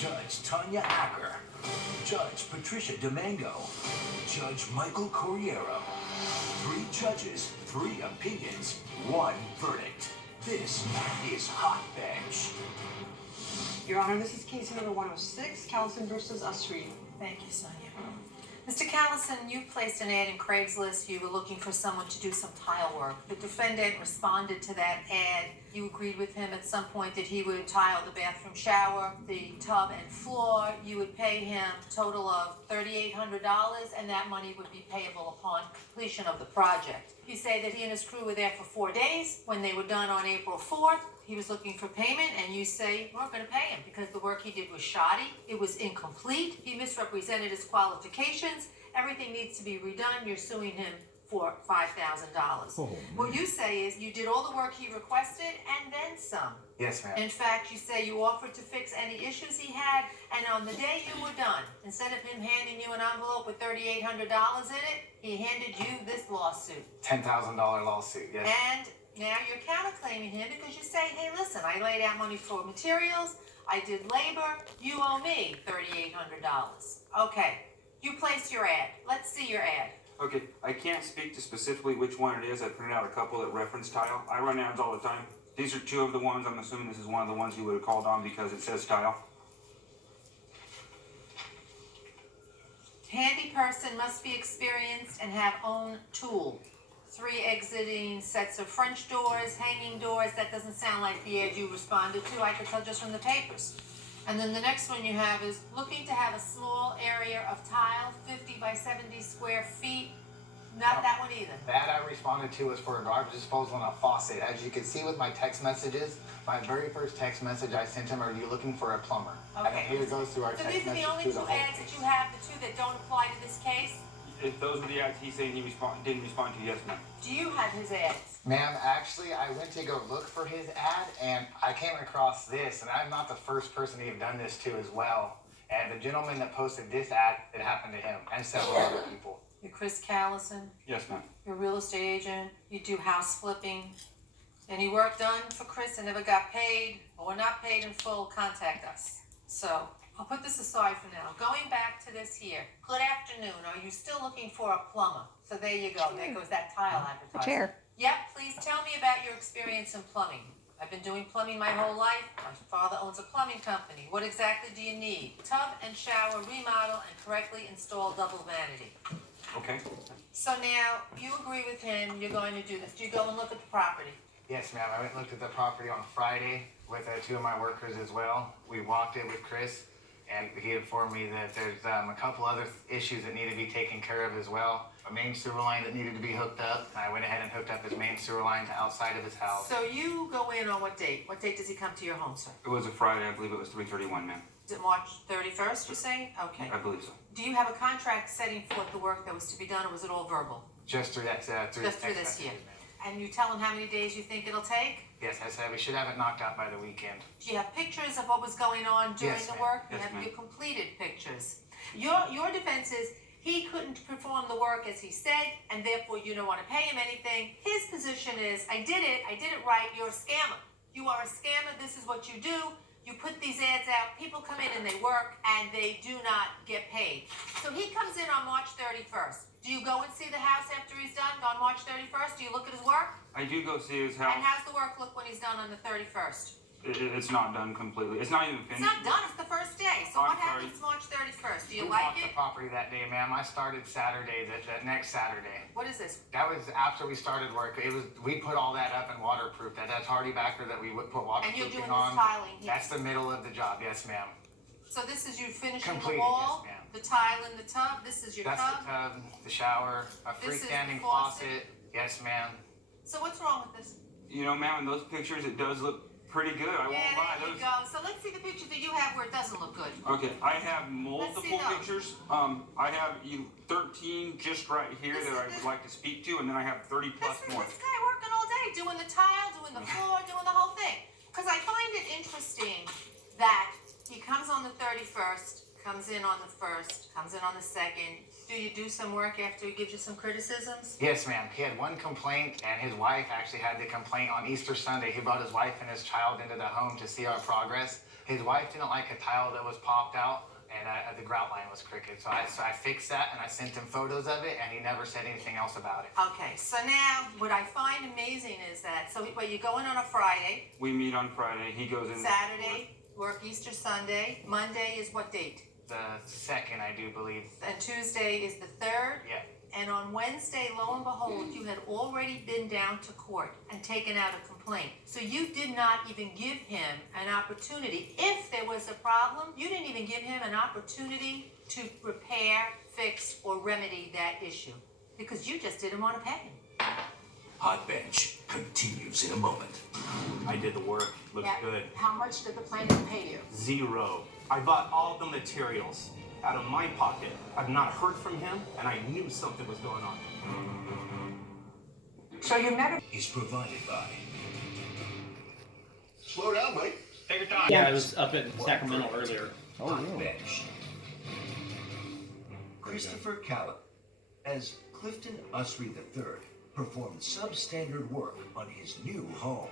Judge Tanya Acker, Judge Patricia Domingo, Judge Michael Corriero. 3 judges, 3 opinions, 1 verdict. This is Hot Bench. Your Honor, this is case number 106, Callison versus Usry. Thank you, Sonia. Mr. Callison, you placed an ad in Craigslist. You were looking for someone to do some tile work. The defendant responded to that ad. You agreed with him at some point that he would tile the bathroom shower, the tub and floor. You would pay him a total of $3,800, and that money would be payable upon completion of the project. You say that he and his crew were there for 4 days. When they were done on April 4th, he was looking for payment, and you say you weren't going to pay him because the work he did was shoddy, it was incomplete, he misrepresented his qualifications, everything needs to be redone, you're suing him for $5,000. What you say is you did all the work he requested and then some. Yes, ma'am. In fact, you say you offered to fix any issues he had, and on the day you were done, instead of him handing you an envelope with $3,800 in it, he handed you this lawsuit. $10,000 lawsuit, yes. And now you're counterclaiming him because you say, hey, listen, I laid out money for materials, I did labor, you owe me $3,800. Okay, you placed your ad. Let's see your ad. Okay, I can't speak to specifically which one it is. I printed out a couple that reference tile. I run ads all the time. These are 2 of the ones. I'm assuming this is one of the ones you would have called on because it says tile. Handy person must be experienced and have own tool. 3 exiting sets of French doors, hanging doors. That doesn't sound like the ad you responded to. I could tell just from the papers. And then the next one you have is looking to have a small area of tile, 50 by 70 square feet. Not that one either. That I responded to was for a garbage disposal and a faucet. As you can see with my text messages, my very first text message I sent him, are you looking for a plumber? Okay. And then here it goes through our So text these are message the only to 2 the whole ads that you have, the 2 that don't apply to this case? If those were the ads he's saying he didn't respond to, yes, ma'am. Do you have his ads? Ma'am, actually, I went to go look for his ad, and I came across this, and I'm not the first person you've done this to as well. And the gentleman that posted this ad, it happened to him and several other people. You're Chris Callison. Yes, ma'am. You're a real estate agent. You do house flipping. Any work done for Chris and never got paid or not paid in full, contact us. So I'll put this aside for now. Going back to this here. Good afternoon. Are you still looking for a plumber? So there you go. There goes that tile advertising. Chair. Yep, please tell me about your experience in plumbing. I've been doing plumbing my whole life. My father owns a plumbing company. What exactly do you need? Tub and shower remodel and correctly install double vanity. Okay. So now, you agree with him, you're going to do this. Do you go and look at the property? Yes, ma'am. I went and looked at the property on Friday with 2 of my workers as well. We walked it with Chris, and he informed me that there's a couple other issues that need to be taken care of as well. A main sewer line that needed to be hooked up. I went ahead and hooked up his main sewer line to outside of his house. So you go in on what date? What date does he come to your home, sir? It was a Friday. I believe it was 3/31, ma'am. Is it March 31st, you say? Okay. I believe so. Do you have a contract setting forth the work that was to be done, or was it all verbal? Just through that, through Just through text this year. messages, ma'am. And you tell him how many days you think it'll take? Yes, I said we should have it knocked out by the weekend. Do you have pictures of what was going on during Yes, the ma'am. work? You Yes, have ma'am. your completed pictures. Your defense is he couldn't perform the work as he said, and therefore you don't want to pay him anything. His position is, I did it right, you're a scammer. You are a scammer, this is what you do. You put these ads out, people come in and they work, and they do not get paid. So he comes in on March 31st. Do you go and see the house after he's done on March 31st? Do you look at his work? I do go see his And house. how's the work look when he's done on the 31st? It's not done completely. It's not even It's finished. not done, it's the first day. So I'm what sorry. happens March 31st? Do you We like bought it? the property that day, ma'am. I started Saturday, that next Saturday. What is this? That was after we started work. We put all that up and waterproofed. That's already back there that we would put And you're doing waterproofing this on. tiling here. That's the middle of the job, yes, ma'am. So this is you finishing Completed, the wall, yes, ma'am. the tile in the tub, this is your That's tub. the tub, the shower, a This is the freestanding faucet. faucet. Yes, ma'am. So what's wrong with this? You know, ma'am, in those pictures, it does look pretty good. I won't lie. There you Those. go. So let's see the picture that you have where it doesn't look good. Okay, I have multiple those. pictures. I have 13 just right here This that is I would like to speak to, and then I have 30 plus This is more. this guy working all day, doing the tile, doing the floor, doing the whole thing. Because I find it interesting that he comes on the 31st, comes in on the 1st, comes in on the 2nd. Do you do some work after he gives you some criticisms? Yes, ma'am. He had one complaint, and his wife actually had the complaint on Easter Sunday. He brought his wife and his child into the home to see our progress, His wife didn't like a tile that was popped out, and the grout line was crooked. So I fixed that, and I sent him photos of it, and he never said anything else about it. Okay, so now what I find amazing is that, so wait, you go in on a Friday, We meet on Friday, he goes in. Saturday, work Easter Sunday, Monday is what date? The second, I do believe. And Tuesday is the 3rd? Yeah. And on Wednesday, lo and behold, you had already been down to court and taken out a complaint. So you did not even give him an opportunity. If there was a problem, you didn't even give him an opportunity to repair, fix, or remedy that issue. Because you just didn't want to pay him. Hot Bench continues in a moment. I did the work. Looks Yeah. good. How much did the plaintiff pay you? 0. I bought all the materials out of my pocket. I've not heard from him, and I knew something was going on. So you met him? Is provided by Slow down, Mike. Take your time. Yeah, I was up in Sacramento earlier. Hot Bench. Christopher Callum as Clifton Usry III performed substandard work on his new home.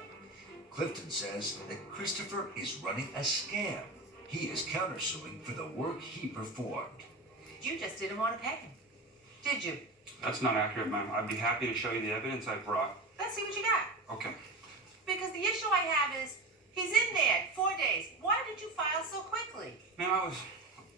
Clifton says that Christopher is running a scam. He is countersuing for the work he performed. You just didn't want to pay him. Did you? That's not accurate, ma'am. I'd be happy to show you the evidence I brought. Let's see what you got. Okay. Because the issue I have is, he's in there 4 days. Why did you file so quickly? Ma'am,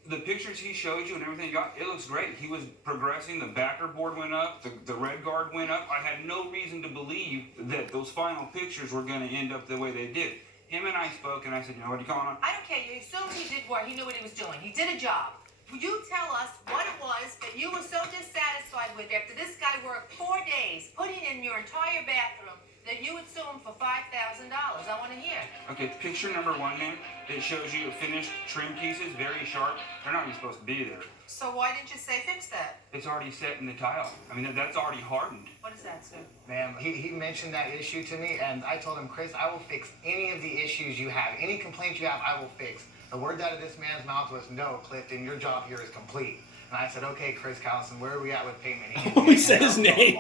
the pictures he showed you and everything he got, it looks great. He was progressing, the backer board went up, the red guard went up. I had no reason to believe that those final pictures were gonna end up the way they did. Him and I spoke and I said, you know what, you calling on? I don't care. You assume he did what? He knew what he was doing. He did a job. Will you tell us what it was that you were so dissatisfied with after this guy worked 4 days putting in your entire bathroom that you would sue him for $5,000? I want to hear. Okay, picture number 1, ma'am. It shows you finished trim pieces, very sharp. They're not even supposed to be there. So why didn't you say fix that? It's already set in the tile. I mean, that's already hardened. What is that, sir? Ma'am, he mentioned that issue to me, and I told him, Chris, I will fix any of the issues you have. Any complaints you have, I will fix. The word out of this man's mouth was, no, Clifton, your job here is complete. And I said, okay, Chris Callison, where are we at with payment? He said his name.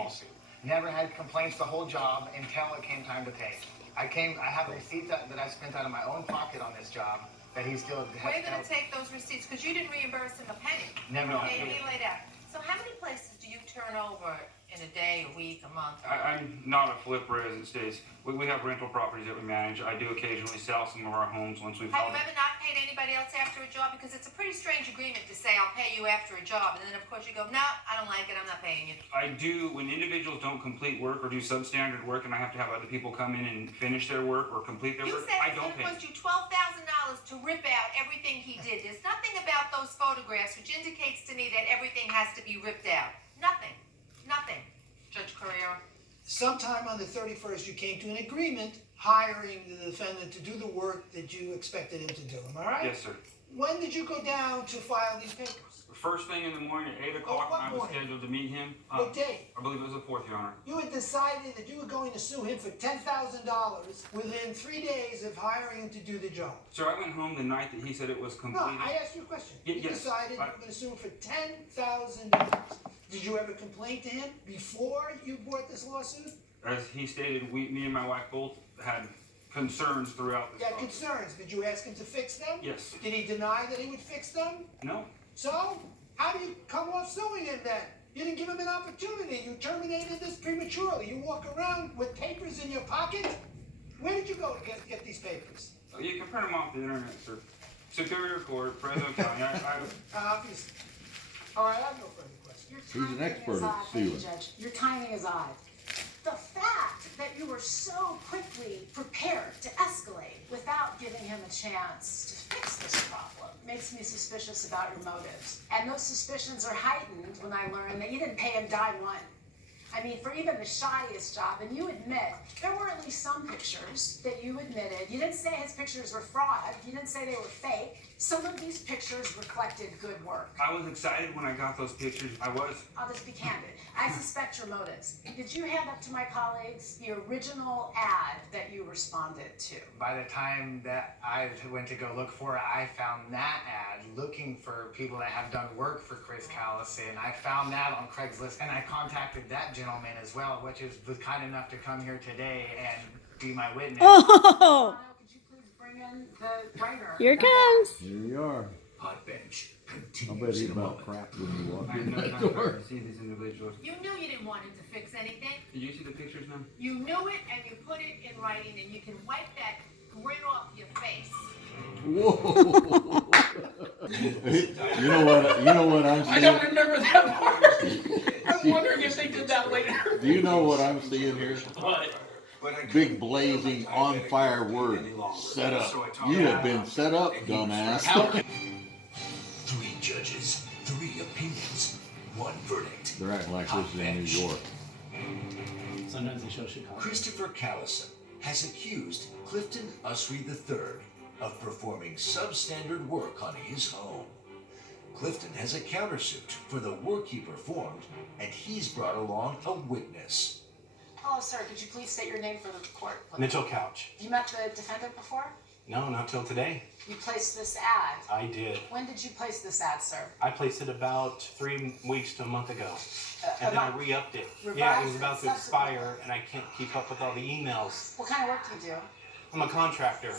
Never had complaints the whole job until it came time to pay. I have a receipt that I spent out of my own pocket on this job that he still has. We're going to take those receipts because you didn't reimburse him a penny. Never. Okay, he laid out. So how many places do you turn over in a day, a week, a month? I'm not a flipper, as it states. We have rental properties that we manage. I do occasionally sell some of our homes once we've Have you ever not paid anybody else after a job? Because it's a pretty strange agreement to say, I'll pay you after a job, and then of course you go, no, I don't like it, I'm not paying you. I do, when individuals don't complete work or do substandard work and I have to have other people come in and finish their work or complete their You work, said I it's don't gonna pay. cost you $12,000 to rip out everything he did. There's nothing about those photographs which indicates to me that everything has to be ripped out. Nothing. Nothing. Judge Corriero. Sometime on the 31st, you came to an agreement hiring the defendant to do the work that you expected him to do. Am I right? Yes, sir. When did you go down to file these papers? First thing in the morning at 8 o'clock when what I was morning? scheduled to meet him. What day? I believe it was the 4th, Your Honor. You had decided that you were going to sue him for $10,000 within 3 days of hiring him to do the job. Sir, I went home the night that he said it was No, completed. I asked you a question. Yes, You decided you I- were going to sue him for $10,000. Did you ever complain to him before you brought this lawsuit? As he stated, me and my wife both had concerns throughout this You had process. concerns. Did you ask him to fix them? Yes. Did he deny that he would fix them? No. So, how do you come off suing him then? You didn't give him an opportunity. You terminated this prematurely. You walk around with papers in your pocket? Where did you go to get these papers? You can print them off the internet, sir. Superior Court, Fresno County. Obviously. All right, I have no further questions. He's an expert at suing. Judge, your timing is odd. The fact that you were so quickly prepared to escalate without giving him a chance to fix this problem makes me suspicious about your motives. And those suspicions are heightened when I learn that you didn't pay him dime one. I mean, for even the shoddiest job, and you admit, there were at least some pictures that you admitted. You didn't say his pictures were fraud. You didn't say they were fake. Some of these pictures reflected good work. I was excited when I got those pictures. I was. I'll just be candid. I suspect your motives. Did you hand up to my colleagues the original ad that you responded to? By the time that I went to go look for it, I found that ad looking for people that have done work for Chris Callison. I found that on Craigslist, and I contacted that gentleman as well, which was kind enough to come here today and be my witness. Could you please bring bring in the writer. Here it comes. Here you are. Hot bench I bet continues he in a about moment. crapped when you walked I in know that not door. to see these individuals. You knew you didn't want him to fix anything. Did you see the pictures now? You knew it and you put it in writing and you can wipe that grin off your face. Whoa. You know what I'm I don't seeing? remember that part. I'm wondering if they did that later. Do you know what I'm seeing here? What? Big blazing on fire word. Set up. You have been set up, dumbass. How can 3 judges, 3 opinions, 1 verdict. They're acting like this is in New York. sometimes they show Chicago? Christopher Callison has accused Clifton Usry III of performing substandard work on his home. Clifton has a countersuit for the work he performed, and he's brought along a witness. Hello, sir. Could you please state your name for the court, please? Mitchell Couch. You met the defendant before? No, not till today. You placed this ad. I did. When did you place this ad, sir? I placed it about 3 weeks to a month ago. A And then I month. re-upped it. Revised Yeah, it was it about to subsequently. expire and I can't keep up with all the emails. What kind of work do you do? I'm a contractor.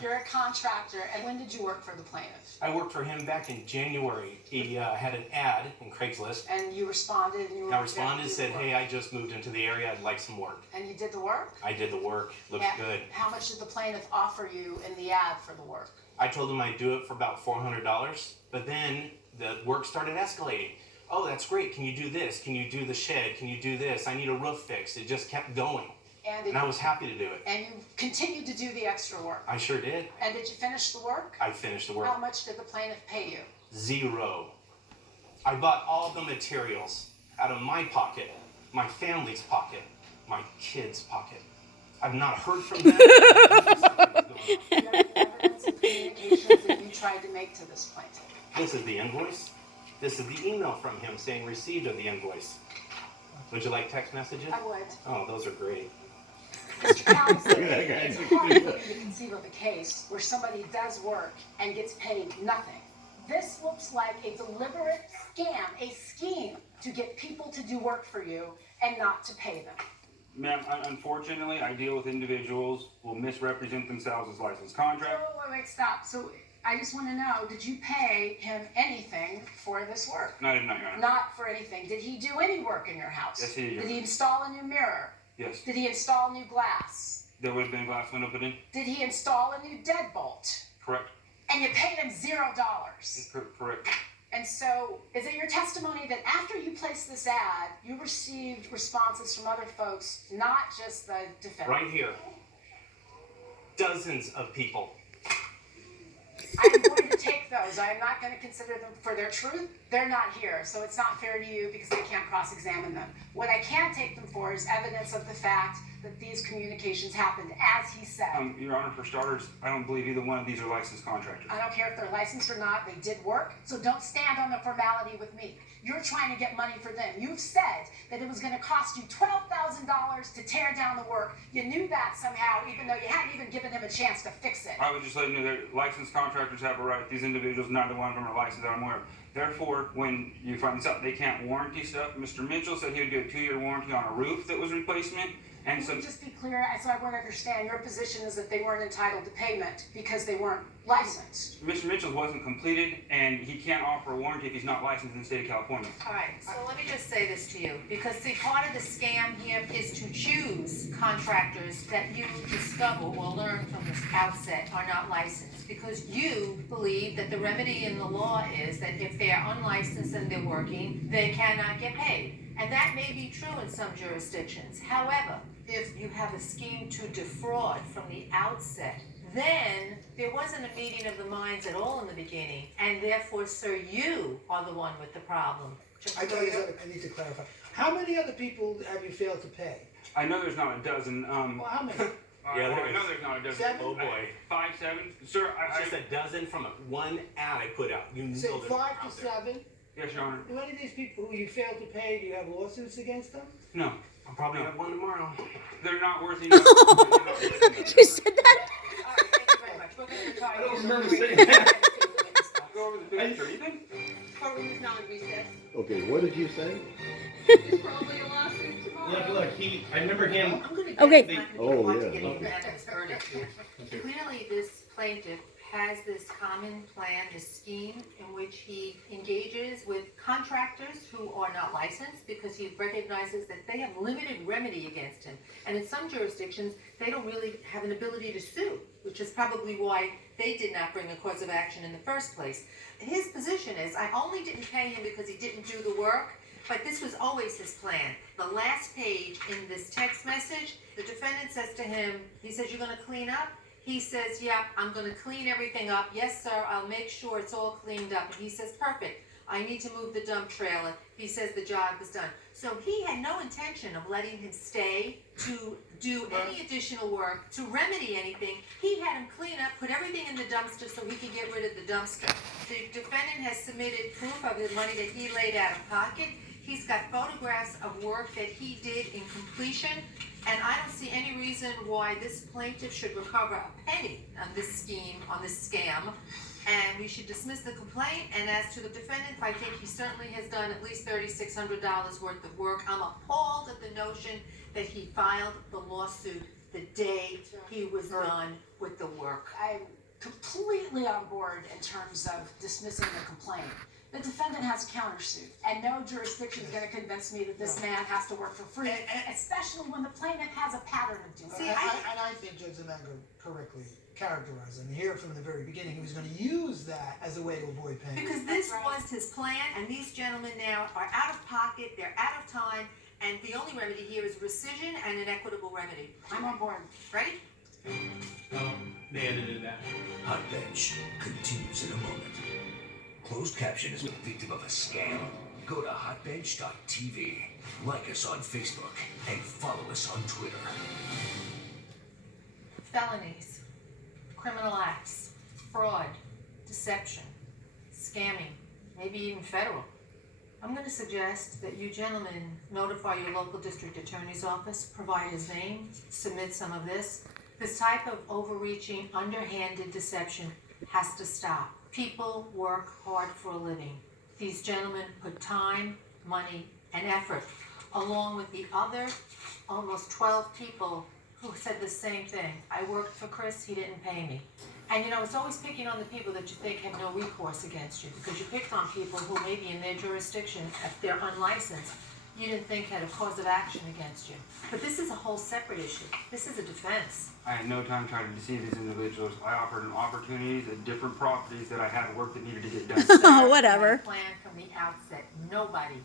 You're a contractor, and when did you work for the plaintiff? I worked for him back in January. He had an ad in Craigslist. And you responded, and you were I responded, said, hey, I just moved into the area, I'd like some work. And you did the work? I did the work, looks And good. How much did the plaintiff offer you in the ad for the work? I told him I'd do it for about $400, but then the work started escalating. Oh, that's great, can you do this? Can you do the shed? Can you do this? I need a roof fixed. It just kept going. And I was happy to do it. And you continued to do the extra work. I sure did. And did you finish the work? I finished the work. How much did the plaintiff pay you? 0. I bought all the materials out of my pocket, my family's pocket, my kids' pocket. I've not heard from them. Do you have any evidence of communications that you tried to make to this plaintiff? This is the invoice. This is the email from him saying receipt of the invoice. Would you like text messages? I would. Oh, those are great. Mr. Callison, Look at that guy. it's hard for me to conceive of a case where somebody does work and gets paid nothing. This looks like a deliberate scam, a scheme to get people to do work for you and not to pay them. Ma'am, unfortunately, I deal with individuals who will misrepresent themselves as licensed contractors. Oh, wait, stop. So I just want to know, did you pay him anything for this work? No, I did not, Your Honor. Not for anything. Did he do any work in your house? Yes, he did. Did he install a new mirror? Yes. Did he install new glass? There would have been a glass window put in. Did he install a new deadbolt? Correct. And you paid him $0. Correct. And so, is it your testimony that after you placed this ad, you received responses from other folks, not just the defendant? Right here. Dozens of people. I'm going to take those. I am not going to consider them for their truth. They're not here, so it's not fair to you because I can't cross-examine them. What I can take them for is evidence of the fact that these communications happened, as he said. Your Honor, for starters, I don't believe either one of these are licensed contractors. I don't care if they're licensed or not, they did work, so don't stand on the formality with me. You're trying to get money for them. You've said that it was going to cost you $12,000 to tear down the work. You knew that somehow, even though you hadn't even given him a chance to fix it. I would just let you know that licensed contractors have a right. These individuals, neither one of them are licensed that I'm aware of. Therefore, when you find this out, they can't warranty stuff. Mr. Mitchell said he would do a 2-year warranty on a roof that was replacement. And Can so, you just be clear, so I want to understand, your position is that they weren't entitled to payment because they weren't licensed. Mr. Mitchell's wasn't completed, and he can't offer a warranty if he's not licensed in the state of California. All right, so let me just say this to you, because see, part of the scam here is to choose contractors that you discover or learn from the outset are not licensed, because you believe that the remedy in the law is that if they're unlicensed and they're working, they cannot get paid. And that may be true in some jurisdictions. However, if you have a scheme to defraud from the outset, then there wasn't a meeting of the minds at all in the beginning, and therefore, sir, you are the one with the problem. I need to clarify. How many other people have you failed to pay? I know there's not a dozen. Well, how many? Yeah, well, there I know is. there's not a dozen. 7? Oh boy. 5, 7. Sir, It's just a dozen from one ad I put out. You know Say they're 5 out to there. 7. Yes, Your Honor. Do any of these people who you failed to pay, do you have lawsuits against them? No, I'll probably have one tomorrow. they're not worth enough. You said that? All right, thank you very much. We're going to retire. I don't remember saying that. Go over the picture, Ethan. Courtroom is now in recess. Okay, what did you say? There's probably a lawsuit tomorrow. Look, I remember him. I'm gonna Okay. guess it's not gonna be Oh, hard to yeah. get a unanimous verdict here. Clearly, this plaintiff has this common plan, this scheme in which he engages with contractors who are not licensed because he recognizes that they have limited remedy against him. And in some jurisdictions, they don't really have an ability to sue, which is probably why they did not bring a cause of action in the first place. His position is, I only didn't pay him because he didn't do the work, but this was always his plan. The last page in this text message, the defendant says to him, he says, "You're gonna clean up?" He says, "Yeah, I'm gonna clean everything up. Yes, sir, I'll make sure it's all cleaned up." And he says, "Perfect. I need to move the dump trailer." He says the job is done. So he had no intention of letting him stay to do any additional work, to remedy anything. He had him clean up, put everything in the dumpster so he could get rid of the dumpster. The defendant has submitted proof of the money that he laid out of pocket. He's got photographs of work that he did in completion, and I don't see any reason why this plaintiff should recover a penny on this scheme, on this scam, and we should dismiss the complaint. And as to the defendant, I think he certainly has done at least $3,600 worth of work. I'm appalled at the notion that he filed the lawsuit the day he was done with the work. I'm completely on board in terms of dismissing the complaint. The defendant has a countersuit, and no jurisdiction is going to convince me that this man has to work for free, especially when the plaintiff has a pattern of doing it. And I think Judge Zamango correctly characterized it. And here from the very beginning, he was going to use that as a way to avoid paying. Because this was his plan, and these gentlemen now are out of pocket, they're out of time, and the only remedy here is rescission and an equitable remedy. I'm on board. Ready? They edited that. Hot Bench continues in a moment. Closed caption is a victim of a scam. Go to hotbench.tv, like us on Facebook, and follow us on Twitter. Felonies, criminal acts, fraud, deception, scamming, maybe even federal. I'm going to suggest that you gentlemen notify your local district attorney's office, provide his name, submit some of this. This type of overreaching, underhanded deception has to stop. People work hard for a living. These gentlemen put time, money, and effort, along with the other almost 12 people who said the same thing. I worked for Chris, he didn't pay me. And you know, it's always picking on the people that you think have no recourse against you, because you picked on people who maybe in their jurisdiction, if they're unlicensed, you didn't think had a cause of action against you. But this is a whole separate issue. This is a defense. I had no time trying to deceive these individuals. I offered them opportunities at different properties that I had work that needed to get done. Oh, whatever. Plan from the outset. Nobody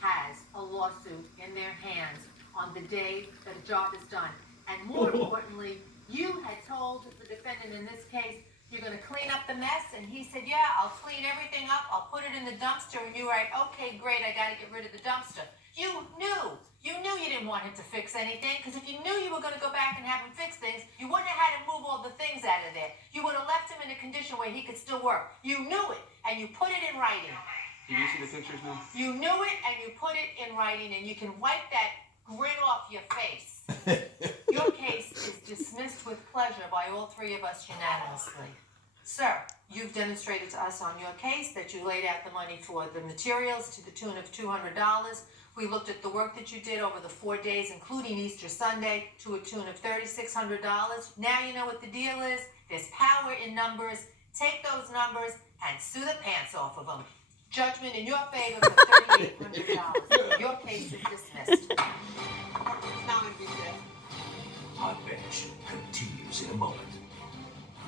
has a lawsuit in their hands on the day that a job is done. And more importantly, you had told the defendant in this case, you're going to clean up the mess, and he said, "Yeah, I'll clean everything up, I'll put it in the dumpster," and you were like, "Okay, great, I got to get rid of the dumpster." You knew you didn't want him to fix anything, because if you knew you were going to go back and have him fix things, you wouldn't have had him move all the things out of there. You would have left him in a condition where he could still work. You knew it, and you put it in writing. Can you see the pictures now? You knew it, and you put it in writing, and you can wipe that grin off your face. Your case is dismissed with pleasure by all three of us unanimously. Sir, you've demonstrated to us on your case that you laid out the money for the materials to the tune of $200. We looked at the work that you did over the 4 days, including Easter Sunday, to a tune of $3,600. Now you know what the deal is. There's power in numbers. Take those numbers and sue the pants off of them. Judgment in your favor for $3,800. Your case is dismissed. Hot Bench continues in a moment.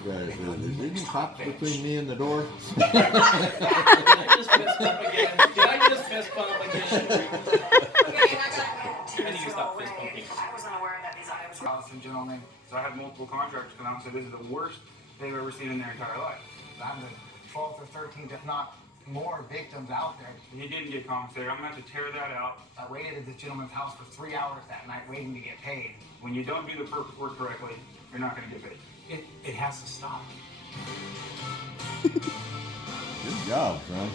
You guys, is there any cops between me and the door? Did I just fist bump again? I need to stop fist bumping. I wasn't aware that these items were. Allison, gentlemen, so I had multiple contractors come out and say this is the worst they've ever seen in their entire life. I'm the 12th or 13th, if not more, victims out there. He didn't get compensated. I'm gonna have to tear that out. I waited at this gentleman's house for 3 hours that night waiting to get paid. When you don't do the work correctly, you're not gonna get paid. It has to stop. Good job, son.